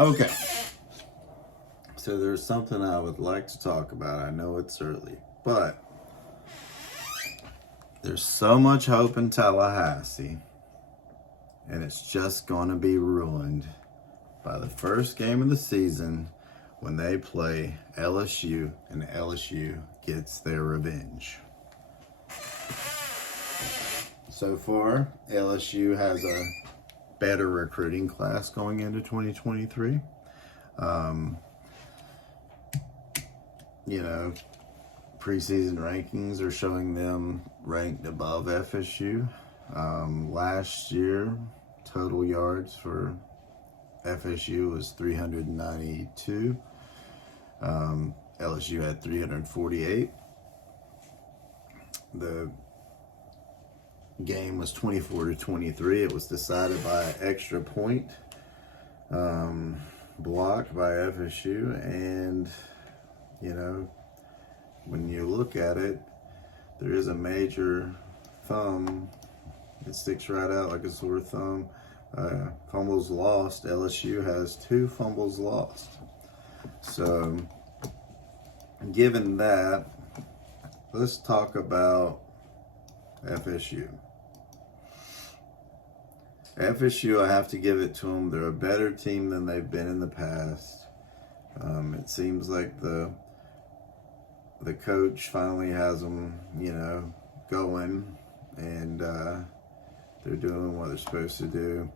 Okay, so there's something I would like to talk about. I know it's early, but there's so much hope in Tallahassee, and it's just going to be ruined by the first game of the season when they play LSU and LSU gets their revenge. So far, LSU has a better recruiting class going into 2023. Preseason rankings are showing them ranked above FSU. Last year, total yards for FSU was 392. LSU had 348. The game was 24-23. It was decided by an extra point blocked by FSU, and when you look at it, there is a major thumb. It sticks right out like a sore thumb. Fumbles lost. LSU has 2 fumbles lost. So, given that, let's talk about FSU. FSU, I have to give it to them. They're a better team than they've been in the past. It seems like the coach finally has them, going, and they're doing what they're supposed to do.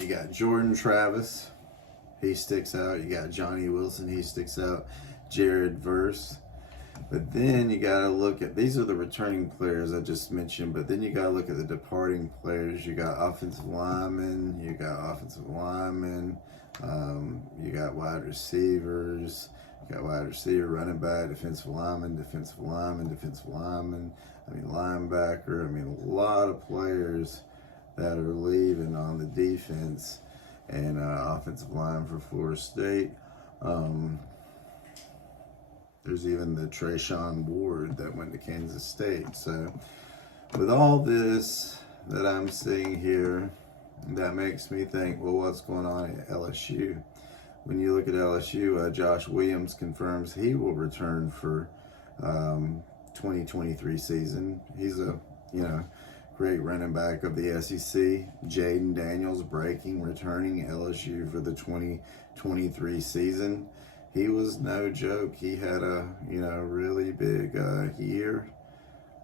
You got Jordan Travis, he sticks out. You got Johnny Wilson, he sticks out. Jared Verse. But then you got to look at, these are the returning players I just mentioned, but then you got to look at the departing players. You got offensive linemen, you got wide receivers, you got wide receiver, running back, defensive lineman, linebacker. A lot of players that are leaving on the defense and offensive line for Florida State. There's even the Trayshawn Ward that went to Kansas State. So with all this that I'm seeing here, that makes me think, well, what's going on at LSU? When you look at LSU, Josh Williams confirms he will return for 2023 season. He's a, great running back of the SEC. Jaden Daniels returning LSU for the 2023 season. He was no joke. He had a, really big year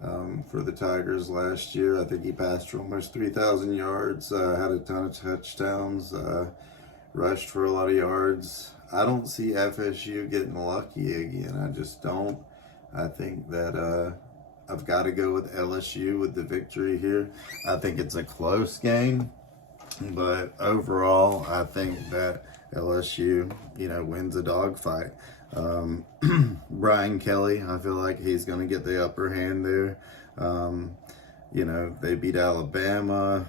for the Tigers last year. I think he passed for almost 3,000 yards, had a ton of touchdowns, rushed for a lot of yards. I don't see FSU getting lucky again. I just don't. I think that I've got to go with LSU with the victory here. I think it's a close game, but overall, I think that LSU, wins a dogfight. Brian Kelly, I feel like he's going to get the upper hand there. They beat Alabama.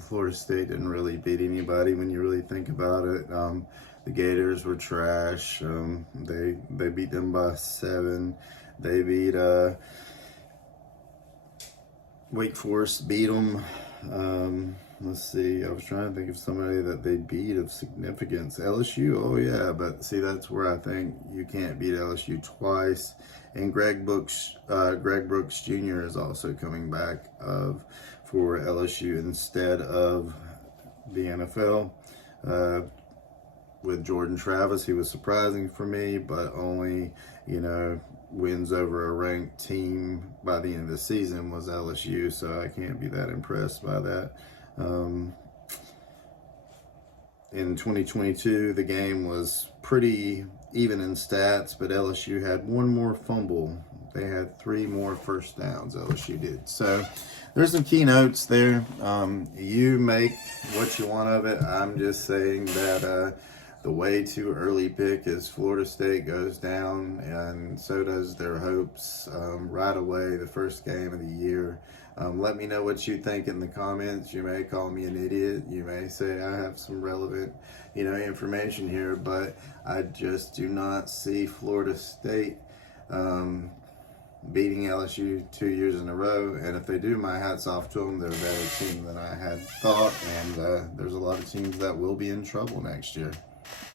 Florida State didn't really beat anybody when you really think about it. The Gators were trash. They beat them by 7. They beat Wake Forest, beat them. Let's see, I was trying to think of somebody that they beat of significance. LSU, oh yeah, but see, that's where I think you can't beat LSU twice. And Greg Brooks Jr. is also coming back for LSU instead of the NFL. With Jordan Travis, he was surprising for me, but only, wins over a ranked team by the end of the season was LSU, so I can't be that impressed by that. In 2022, the game was pretty even in stats, but LSU had 1 more fumble. They had 3 more first downs, LSU did. So there's some keynotes there. You make what you want of it. I'm just saying that the way too early pick is Florida State goes down, and so does their hopes right away, the first game of the year. Let me know what you think in the comments. You may call me an idiot. You may say I have some relevant, information here, but I just do not see Florida State beating LSU 2 years in a row. And if they do, my hat's off to them. They're a better team than I had thought, and there's a lot of teams that will be in trouble next year.